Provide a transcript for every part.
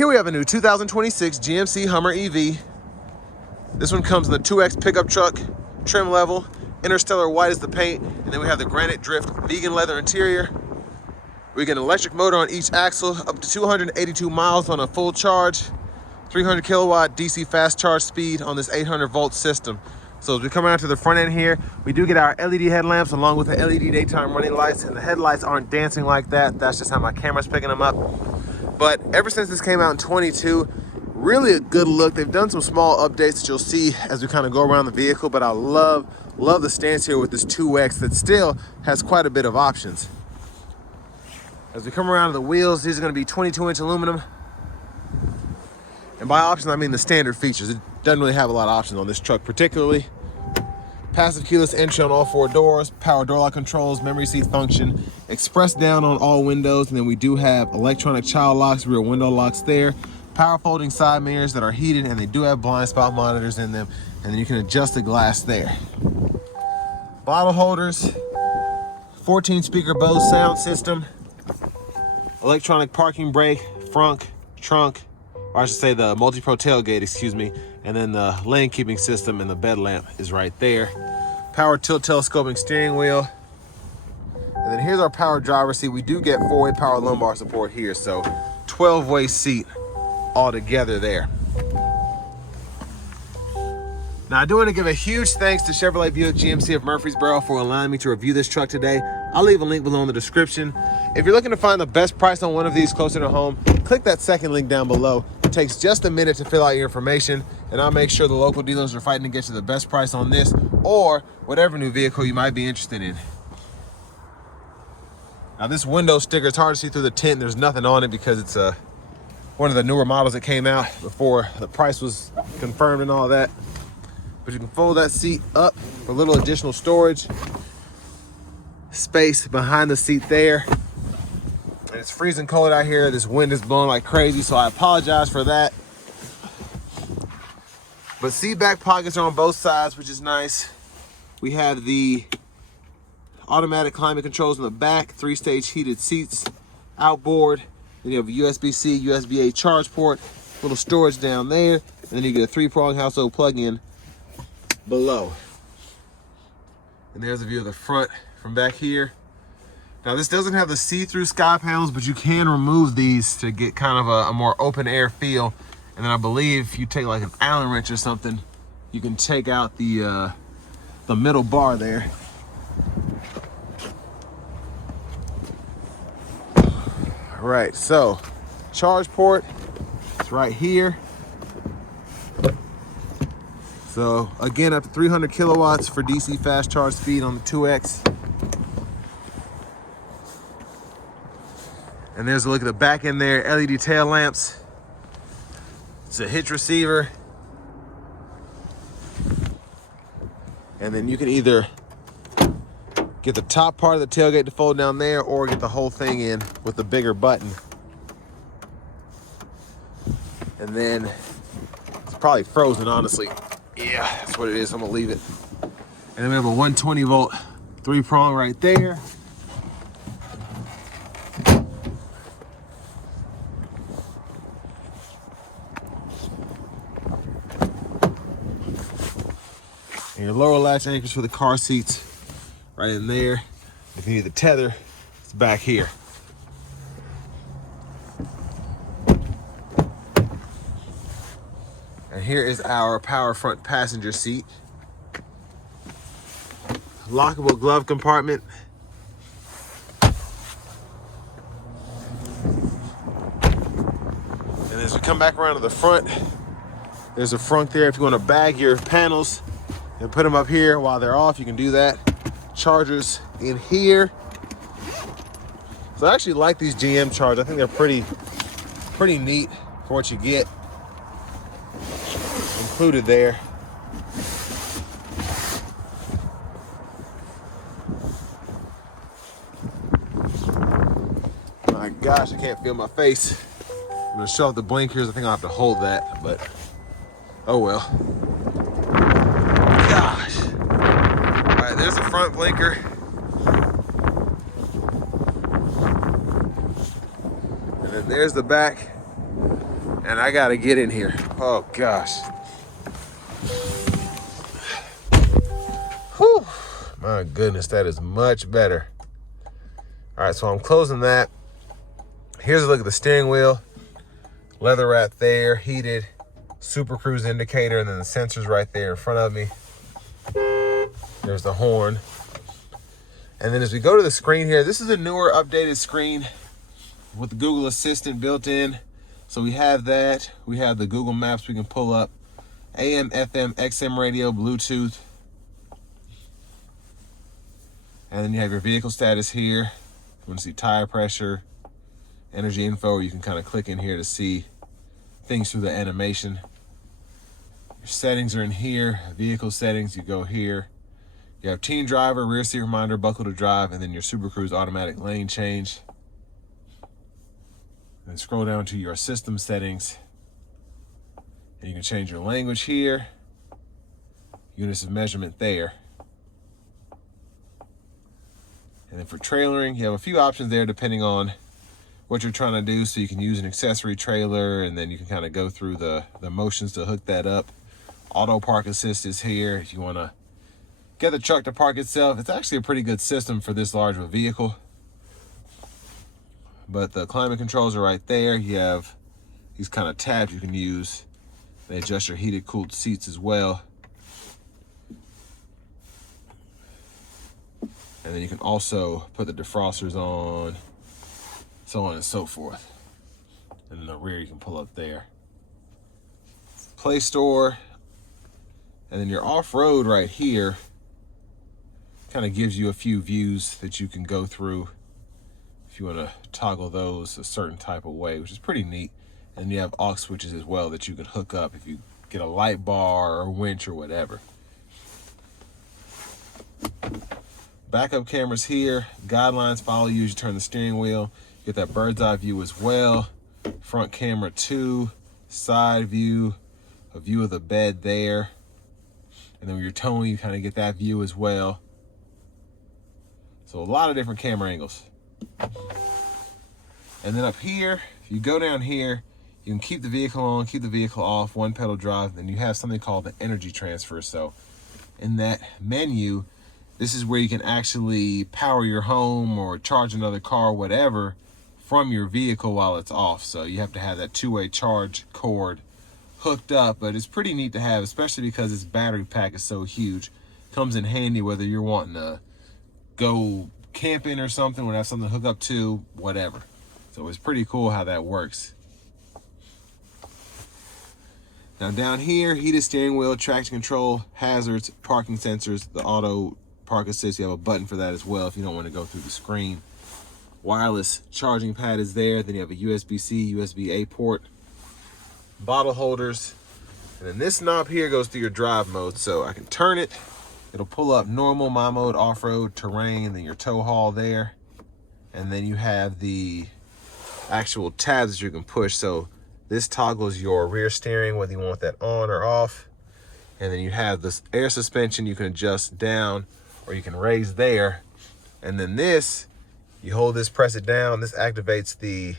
Here we have a new 2026 GMC Hummer EV. This one comes in the 2X pickup truck, trim level, interstellar white is the paint, and then we have the granite drift vegan leather interior. We get an electric motor on each axle, up to 282 miles on a full charge, 300 kilowatt DC fast charge speed on this 800 volt system. So as we come around to the front end here, we do get our LED headlamps along with the LED daytime running lights, and the headlights aren't dancing like that. That's just how my camera's picking them up. But ever since this came out in 22, really a good look. They've done some small updates that you'll see as we kind of go around the vehicle, but I love the stance here with this 2X that still has quite a bit of options. As we come around to the wheels, these are going to be 22-inch aluminum. And by options, I mean the standard features. It doesn't really have a lot of options on this truck particularly. Passive keyless entry on all 4 doors, power door lock controls, memory seat function, express down on all windows, and then we do have electronic child locks, rear window locks there, power folding side mirrors that are heated, and they do have blind spot monitors in them, and then you can adjust the glass there. Bottle holders, 14 speaker Bose sound system, electronic parking brake, frunk, trunk, or I should say the multi-pro tailgate, excuse me, and then the lane keeping system and the bed lamp is right there. Power tilt telescoping steering wheel. And then here's our power driver's seat. We do get 4-way power lumbar support here, so 12-way seat all together there. Now I do want to give a huge thanks to Chevrolet Buick GMC of Murfreesboro for allowing me to review this truck today. I'll leave a link below in the description. If you're looking to find the best price on one of these closer to home, click that second link down below. It takes just a minute to fill out your information, and I'll make sure the local dealers are fighting to get you the best price on this or whatever new vehicle you might be interested in. Now this window sticker, it's hard to see through the tint. There's nothing on it because it's one of the newer models that came out before the price was confirmed and all that. But you can fold that seat up for a little additional storage space behind the seat there. And it's freezing cold out here. This wind is blowing like crazy, so I apologize for that. But seat back pockets are on both sides, which is nice. We have the automatic climate controls in the back, 3-stage heated seats, outboard. Then you have a USB-C, USB-A charge port, little storage down there, and then you get a 3-prong household plug-in below. And there's a view of the front from back here. Now this doesn't have the see-through sky panels, but you can remove these to get kind of a more open air feel. And then I believe if you take like an Allen wrench or something, you can take out the middle bar there. All right, so charge port, it's right here. So again, up to 300 kilowatts for DC fast charge speed on the 2X. And there's a look at the back end there, LED tail lamps. It's a hitch receiver. And then you can either get the top part of the tailgate to fold down there or get the whole thing in with the bigger button. And then it's probably frozen, honestly. Yeah, that's what it is. I'm gonna leave it. And then we have a 120 volt 3-prong right there. And your lower latch anchors for the car seats right in there. If you need the tether, it's back here. And here is our power front passenger seat. Lockable glove compartment. And as we come back around to the front, there's a Frunk there. If you want to bag your panels and put them up here while they're off, you can do that. Chargers in here. So I actually like these GM chargers. I think they're pretty neat for what you get included there. My gosh, I can't feel my face. I'm gonna show off the blinkers. I think I'll have to hold that, but oh well. Gosh. All right, there's the front blinker. And then there's the back. And I gotta get in here. Oh gosh. Whew. My goodness, that is much better. All right, so I'm closing that. Here's a look at the steering wheel. Leather wrap there, heated, Super Cruise indicator, and then the sensors right there in front of me. There's the horn. And then as we go to the screen here, this is a newer updated screen with the Google Assistant built in. So we have that. We have the Google Maps we can pull up. AM, FM, XM radio, Bluetooth. And then you have your vehicle status here. You want to see tire pressure, energy info, or you can kind of click in here to see things through the animation. Your settings are in here. Vehicle settings, you go here. You have teen driver, rear seat reminder, buckle to drive, and then your Super Cruise automatic lane change. Then scroll down to your system settings. And you can change your language here. Units of measurement there. And then for trailering, you have a few options there depending on what you're trying to do. So you can use an accessory trailer, and then you can kind of go through the motions to hook that up. Auto park assist is here if you want to get the truck to park itself. It's actually a pretty good system for this large of a vehicle. But the climate controls are right there. You have these kind of tabs you can use. They adjust your heated, cooled seats as well. And then you can also put the defrosters on, so on and so forth. And in the rear, you can pull up there. Play Store. And then your off-road right here kind of gives you a few views that you can go through if you want to toggle those a certain type of way, which is pretty neat. And you have aux switches as well that you can hook up if you get a light bar or a winch or whatever. Backup cameras here. Guidelines follow you as you turn the steering wheel. You get that bird's eye view as well. Front camera 2, side view, a view of the bed there. And then when you're towing, you kind of get that view as well. So a lot of different camera angles. And then up here, if you go down here, you can keep the vehicle on, keep the vehicle off, one pedal drive. Then you have something called the energy transfer. So in that menu, this is where you can actually power your home or charge another car, whatever, from your vehicle while it's off. So you have to have that two-way charge cord hooked up, but it's pretty neat to have, especially because its battery pack is so huge. Comes in handy whether you're wanting to go camping or something, or have something to hook up to, whatever. So it's pretty cool how that works. Now down here, heated steering wheel, traction control, hazards, parking sensors, the auto park assist. You have a button for that as well if you don't want to go through the screen. Wireless charging pad is there. Then you have a USB-C, USB-A port, bottle holders. And then this knob here goes through your drive mode. So I can turn it. It'll pull up normal, my mode, off-road, terrain, then your tow haul there. And then you have the actual tabs that you can push. So this toggles your rear steering, whether you want that on or off. And then you have this air suspension you can adjust down, or you can raise there. And then this, you hold this, press it down. This activates the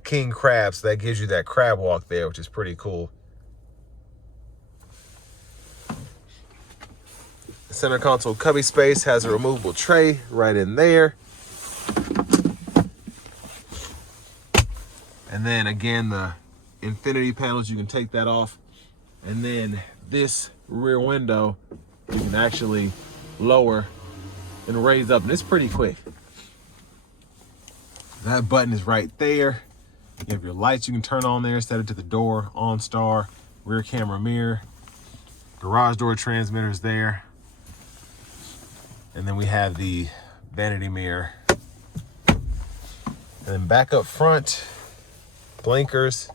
king crab, so that gives you that crab walk there, which is pretty cool. The center console cubby space has a removable tray right in there. And then again, the infinity panels, you can take that off. And then this rear window, you can actually lower and raise up, and it's pretty quick. That button is right there. You have your lights you can turn on there, set it to the door, OnStar, rear camera mirror, garage door transmitters there. And then we have the vanity mirror. And then back up front, blinkers,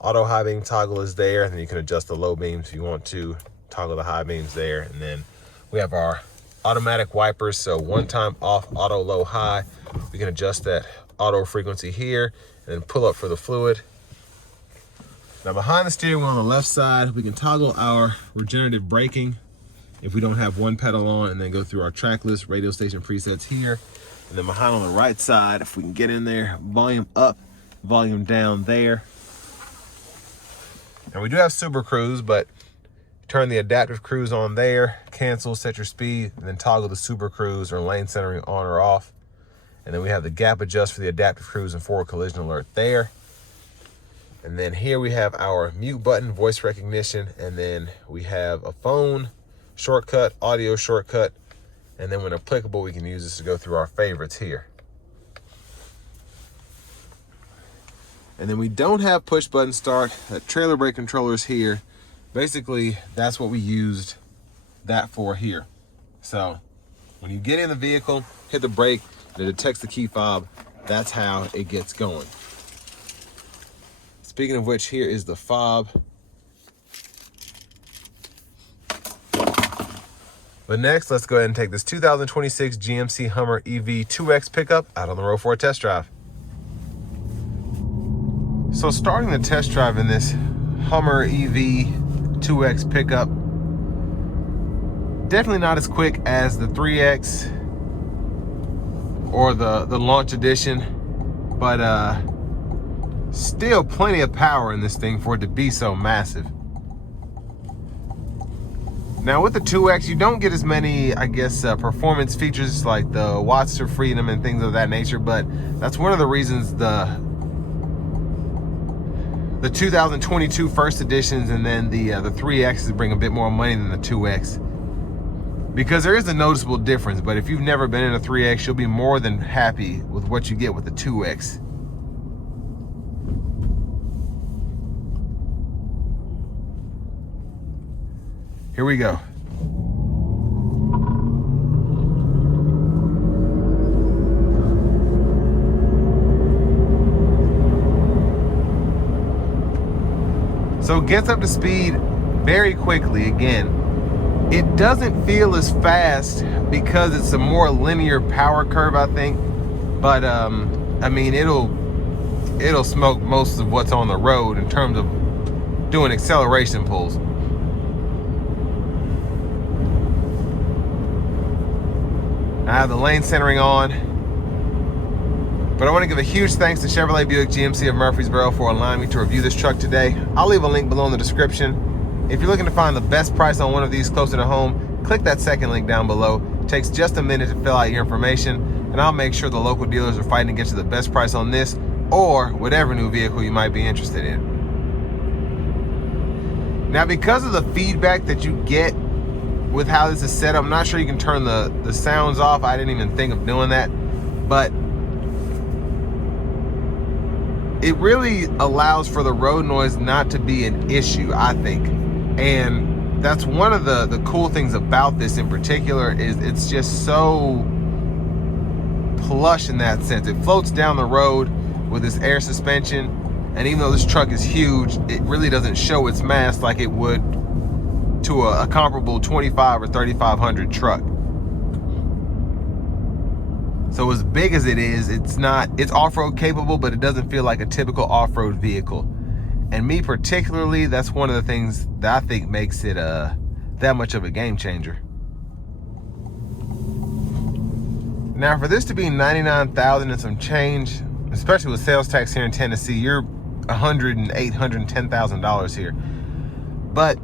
auto high beam toggle is there, and then you can adjust the low beams if you want to, toggle the high beams there. And then we have our automatic wipers, so one time off, auto, low, high. We can adjust that auto frequency here and then pull up for the fluid. Now behind the steering wheel on the left side, we can toggle our regenerative braking if we don't have one pedal on, and then go through our track list, radio station presets here. And then behind on the right side, if we can get in there, volume up, volume down there. And we do have Super Cruise, but turn the adaptive cruise on there, cancel, set your speed, and then toggle the Super Cruise or lane centering on or off. And then we have the gap adjust for the adaptive cruise and forward collision alert there. And then here we have our mute button, voice recognition, and then we have a phone shortcut, audio shortcut, and then when applicable, we can use this to go through our favorites here. And then we don't have push button start. That trailer brake controller is here. Basically, that's what we used that for here. So when you get in the vehicle, hit the brake, and it detects the key fob. That's how it gets going. Speaking of which, here is the fob. But next, let's go ahead and take this 2026 GMC Hummer EV 2X pickup out on the road for a test drive. So starting the test drive in this Hummer EV 2X pickup, definitely not as quick as the 3X or the launch edition, but still plenty of power in this thing for it to be so massive. Now with the 2X, you don't get as many, I guess, performance features like the watts to freedom and things of that nature, but that's one of the reasons the 2022 first editions and then the 3Xs bring a bit more money than the 2X, because there is a noticeable difference. But if you've never been in a 3X, you'll be more than happy with what you get with the 2X. Here we go. So it gets up to speed very quickly. Again, it doesn't feel as fast because it's a more linear power curve, I think. But I mean, it'll smoke most of what's on the road in terms of doing acceleration pulls. I have the lane centering on. But I want to give a huge thanks to Chevrolet Buick GMC of Murfreesboro for allowing me to review this truck today. I'll leave a link below in the description. If you're looking to find the best price on one of these closer to home, click that second link down below. It takes just a minute to fill out your information, and I'll make sure the local dealers are fighting to get you the best price on this or whatever new vehicle you might be interested in. Now, because of the feedback that you get with how this is set up, I'm not sure you can turn the sounds off. I didn't even think of doing that, but it really allows for the road noise not to be an issue, I think. And that's one of the cool things about this in particular, is it's just so plush in that sense. It floats down the road with this air suspension, and even though this truck is huge, it really doesn't show its mass like it would to a comparable 25 or 3500 truck. So as big as it is, it's off-road capable, but it doesn't feel like a typical off-road vehicle. And me particularly, that's one of the things that I think makes it that much of a game changer. Now for this to be $99,000 and some change, especially with sales tax here in Tennessee, you're $108,000, $110,000 here. But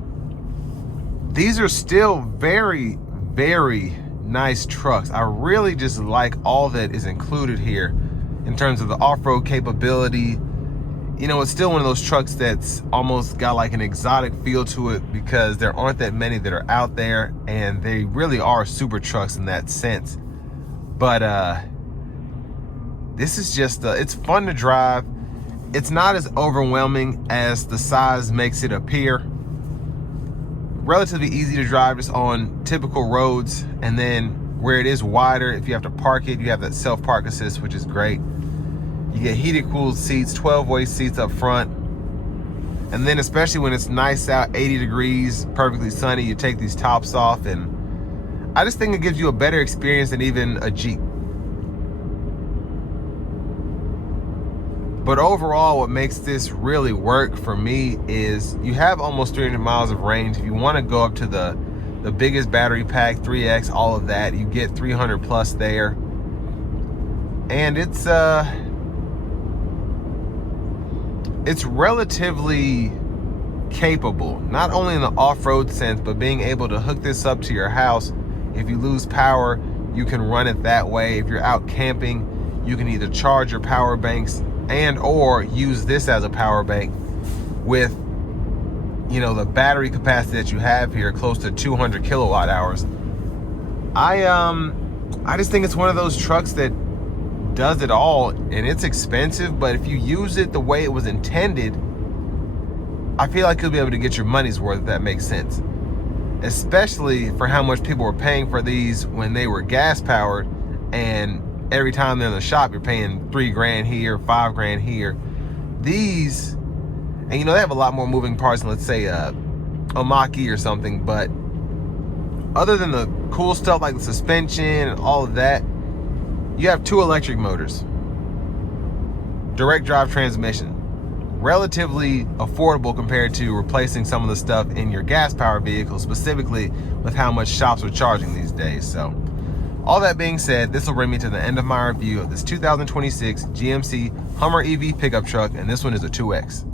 these are still very, very nice trucks. I really just like all that is included here in terms of the off-road capability. You know, it's still one of those trucks that's almost got like an exotic feel to it because there aren't that many that are out there, and they really are super trucks in that sense. But this is just it's fun to drive. It's not as overwhelming as the size makes it appear. Relatively easy to drive just on typical roads, and then where it is wider, if you have to park it, you have that self park assist, which is great. You get heated cooled seats, 12-way seats up front, and then especially when it's nice out, 80 degrees, perfectly sunny, you take these tops off, and I just think it gives you a better experience than even a Jeep. But overall, what makes this really work for me is you have almost 300 miles of range. If you want to go up to the biggest battery pack, 3X, all of that, you get 300 plus there. And it's relatively capable, not only in the off-road sense, but being able to hook this up to your house. If you lose power, you can run it that way. If you're out camping, you can either charge your power banks and or use this as a power bank with, you know, the battery capacity that you have here, close to 200 kilowatt hours. I just think it's one of those trucks that does it all, and it's expensive, but if you use it the way it was intended, I feel like you'll be able to get your money's worth, if that makes sense. Especially for how much people were paying for these when they were gas powered, and every time they're in the shop, you're paying $3 here, $5 here. These, and you know, they have a lot more moving parts than, let's say, a Mach-E or something, but other than the cool stuff like the suspension and all of that, you have 2 electric motors, direct drive transmission, relatively affordable compared to replacing some of the stuff in your gas powered vehicles, specifically with how much shops are charging these days. So all that being said, this will bring me to the end of my review of this 2026 GMC Hummer EV pickup truck, and this one is a 2X.